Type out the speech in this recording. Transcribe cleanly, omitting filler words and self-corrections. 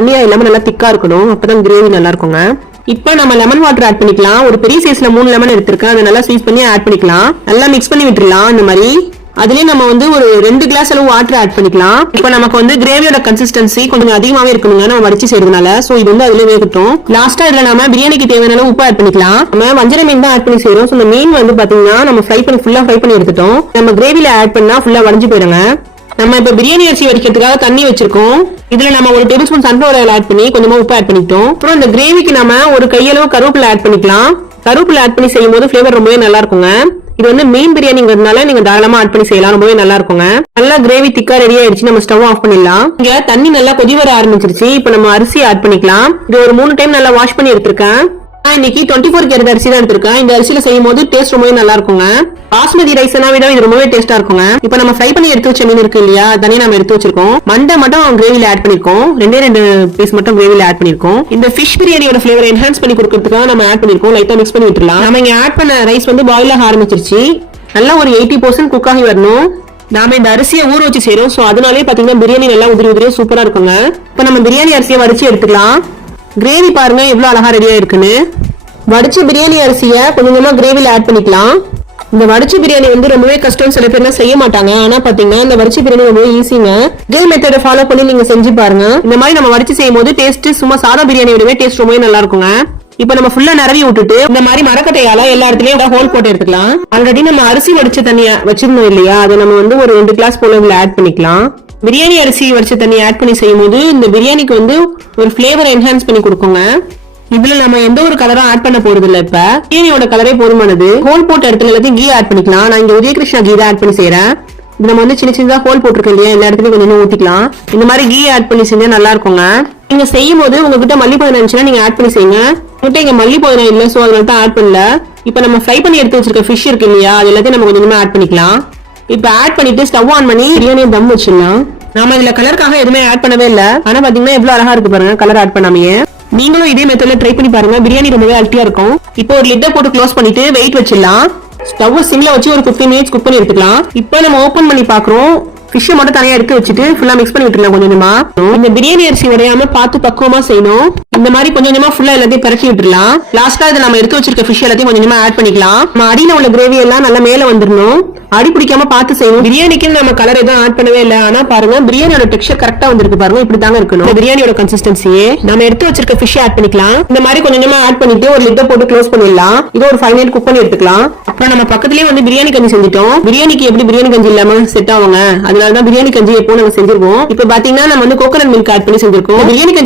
தண்ணியா இல்லாம நல்லா திக்கா இருக்கணும், அப்பதான் கிரேவி நல்லா இருக்குங்க. இப்ப நம்ம லெமன் வாட்டர் ஆட் பண்ணிக்கலாம். ஒரு பெரிய சைஸ்ல 3 லெமன் எடுத்திருக்கேன், அதை நல்லா ஸ்வீஸ் பண்ணி ஆட் பண்ணிக்கலாம். நல்லா மிக்ஸ் பண்ணி விட்டுறலாம். இந்த மாதிரி அதுலயே நம்ம ஒரு 2 கிளாஸ் அளவு வாட்டர் ஆட் பண்ணிக்கலாம். இப்ப நமக்கு கிரேவியோட கன்சிஸ்டன்சி கொஞ்சம் அதிகமாவே இருக்கணுங்க, நம்ம வடிச்சு செய்யறதுனால. சோ இது அதுல வேகட்டும். லாஸ்டா இதுல நம்ம பிரியாணிக்கு தேவையான அளவு உப்பு ஆட் பண்ணிக்கலாம். நம்ம வஞ்சர மீன் தான் ஆட் பண்ணி செய்யறோம். சோ இந்த மீன் பாத்தீங்கன்னா நம்ம ஃபுல்லா ஃப்ரை பண்ணி எடுத்துட்டோம். நம்ம கிரேவில ஆட் பண்ணா ஃபுல்லா வடிஞ்சு போயிடுங்க. நம்ம இப்ப பிரியாணி அரிசி வடிக்கிறதுக்காக தண்ணி வச்சிருக்கோம். இதுல நம்ம 1 table spoon sunflower oil add பண்ணி கொஞ்சமா உப்பு ஆட் பண்ணிட்டோம். அப்புறம் இந்த கிரேவிக்கு நம்ம ஒரு கையளவு கருவேப்பிலை ஆட் பண்ணிக்கலாம். கருவேப்பிலை ஆட் பண்ணி செய்யும் போது ஃபிளேவர் ரொம்பவே நல்லா இருக்குங்க. இது மீன் பிரியாணிங்கிறதுனால நீங்க தாராளமா ஆட் பண்ணி செய்யலாம், ரொம்பவே நல்லா இருக்குங்க. நல்லா கிரேவி திக்கா ரெடி ஆயிடுச்சு, நம்ம ஸ்டவ் ஆஃப் பண்ணிடலாம். இங்க தண்ணி நல்லா கொதி வர ஆரம்பிச்சிருச்சு. இப்ப நம்ம அரிசி ஆட் பண்ணிக்கலாம். இது ஒரு 3 டைம் நல்லா வாஷ் பண்ணி எடுத்திருக்கேன். இன்னைக்கு 24 கேரட் அரிசி தான் எடுத்திருக்கேன். இந்த அரிசியில செய்யும் போது டேஸ்ட் ரொம்பவே நல்லா இருக்குங்க. பாஸ்மதி ரைஸ் விட இது ரொம்பவே டேஸ்டா இருக்குங்க. இப்ப நம்ம ஃப்ரை பண்ணி எடுத்து வச்ச மீன் இருக்கு இல்லையா, தனியா நம்ம எடுத்து வச்சிருக்கோம். மண்டை மட்டும் கிரேவில ஆட் பண்ணிருக்கோம். 2 பீஸ் மட்டும் கிரேவில ஆட் பண்ணிருக்கோம். இந்த ஃபிஷ் பிரியாணியோட ஃபிளேவர் என்ஹான்ஸ் பண்ணி கொடுக்கிறதுக்காக நம்ம ஆட் பண்ணிருக்கோம். லைட்டா மிக்ஸ் பண்ணி விட்டுறலாம். நம்ம இங்க ஆட் பண்ண ரைஸ் பாயில் ஆக ஆரம்பிச்சிருச்சு. நல்லா ஒரு 80% குக் ஆகி வரணும். நாம இந்த அரிசியை ஊற வச்சு செய்யறோம். சோ அதனாலே பாத்தீங்கன்னா பிரியாணி நல்லா உதிரியா சூப்பரா இருக்குங்க. இப்ப நம்ம பிரியாணி அரிசியை வடிச்சு எடுத்துக்கலாம். கிரேவி பாருங்க எவ்வளவு அழகா ரெடியா இருக்குன்னு. வடிச்ச பிரியாணி அரிசியை கொஞ்சமா கிரேவில ஆட் பண்ணிக்கலாம். இந்த வடிச்ச பிரியாணி ரொம்பவே கஷ்டம், சில பேர் செய்ய மாட்டாங்க. ஆனா பாத்தீங்கன்னா இந்த வடிச்ச பிரியாணி ரொம்ப ஈஸிங்க. இதே மெத்தட ஃபாலோ பண்ணி நீங்க செஞ்சு பாருங்க. இந்த மாதிரி நம்ம வடிச்சு செய்யும் போது டேஸ்ட் சும்மா சாதா பிரியாணி விடவே டேஸ்ட் ரொம்பவே நல்லா இருக்குங்க. இப்ப நம்ம ஃபுல்லா நிரவி விட்டுட்டு இந்த மாதிரி மரக்கட்டையால எல்லா இடத்துலயும் ஹோல் போட்டு எடுத்துக்கலாம். ஆல்ரெடி நம்ம அரிசி வடிச்ச தண்ணியா வச்சிருந்தோம் இல்லையா, அதை நம்ம ஒரு 2 கிளாஸ் போல இதுல ஆட் பண்ணிக்கலாம். பிரியாணி அரிசி வடிச்ச தண்ணி ஆட் பண்ணி செய்யும் போது இந்த பிரியாணிக்கு ஒரு ஃபிளேவர் என்ஹான்ஸ் பண்ணி கொடுக்குங்க. இதுல நம்ம எந்த ஒரு கலரும் ஆட் பண்ண போறது இல்ல. இப்ப பிரியாணியோட கலரே போதுமானது. ஹோல் போட்ட இடத்துல எல்லாத்தையும் கீ ஆட் பண்ணிக்கலாம். நான் இங்க உதயகிருஷ்ணா கீ தான் ஆட் பண்ணி செய்யறேன். இது நம்ம சின்ன சின்னதா ஹோல் போட்டிருக்கோம் இல்லையா, எல்லா இடத்துலயும் கொஞ்சம் ஊத்திக்கலாம். இந்த மாதிரி கீ ஆட் பண்ணி செஞ்சா நல்லா இருக்குங்க. நீங்க செய்யும் போது உங்ககிட்ட மல்லி புதினா இருந்துச்சுன்னா நீங்க ஆட் பண்ணி செய்யுங்க. இங்க மல்லி புதினா இல்ல, சோ அதனால தான் ஆட் பண்ணல. இப்ப நம்ம ஃப்ரை பண்ணி எடுத்து வச்சிருக்க ஃபிஷ் இருக்கு இல்லையா, அது எல்லாத்தையும் நம்ம கொஞ்சமா ஆட் பண்ணிக்கலாம். இப்ப ஆட் பண்ணிட்டு ஸ்டவ் ஆன் பண்ணி பிரியாணியை தம் வச்சிடலாம். நாம இதுல கலருக்காக எதுவுமே ஆட் பண்ணவே இல்ல. ஆனா பாத்தீங்கன்னா எவ்வளவு அழகா இருக்கு பாருங்க, கலர் ஆட் பண்ணாமையே. நீங்களும் இதே மெத்தட்ல ட்ரை பண்ணி பாருங்க, பிரியாணி ரொம்பவே அல்ட்டியா இருக்கும். இப்போ ஒரு லிட்டை போட்டு க்ளோஸ் பண்ணிட்டு வெயிட் வச்சிடலாம். ஸ்டவ் சிம்ல வச்சு ஒரு 15 மினிட்ஸ் குக் பண்ணி எடுத்துக்கலாம். இப்போ நம்ம ஓபன் பண்ணி பாக்குறோம். ஃபிஷ் மட்டும் தனியா எடுத்து வச்சுட்டு ஃபுல்லா மிக்ஸ் பண்ணி விட்டுலாம் கொஞ்சமா. இந்த பிரியாணி அரிசி உடையாம பார்த்து பக்குவமா செய்யணும். இந்த மாதிரி கொஞ்சமா ஃபுல்லா எல்லாத்தையும் பரட்டி விட்டுலாம். லாஸ்டா இதை நம்ம எடுத்து வச்சிருக்க ஃபிஷ் எல்லாத்தையும் கொஞ்சமா ஆட் பண்ணிக்கலாம். நம்ம அடியில உள்ள கிரேவி எல்லாம் நல்லா மேல வந்துடணும். அடி பிடிக்காம பார்த்து செய்யணும். பிரியாணிக்கு நம்ம கலர் எதுவும் ஆட் பண்ணவே இல்லை. ஆனா பாருங்க பிரியாணியோட டெக்ஸ்சர் கரெக்டா வந்திருக்கு பாருங்க. இப்படி தாங்க இருக்கணும் பிரியாணியோட கன்சிஸ்டன்சியே. நம்ம எடுத்து வச்சிருக்க ஃபிஷ் ஆட் பண்ணிக்கலாம். இந்த மாதிரி கொஞ்சமா ஆட் பண்ணிட்டு ஒரு லிட்டை போட்டு க்ளோஸ் பண்ணிடலாம். இது ஒரு 5 மினிட் குக் பண்ணி எடுத்துக்கலாம். அப்புறம் நம்ம பக்கத்துலயே பிரியாணி கஞ்சி செஞ்சுட்டோம். பிரியாணிக்கு எப்படி பிரியாணி கஞ்சி இல்லாம செட் ஆகுங்க, அதனாலதான் பிரியாணி கஞ்சி எப்போ நம்ம செஞ்சிருக்கோம். இப்ப பாத்தீங்கன்னா நம்ம கோகனட் மில்க் ஆட் பண்ணி செஞ்சிருக்கோம். பிரியாணி கஞ்சி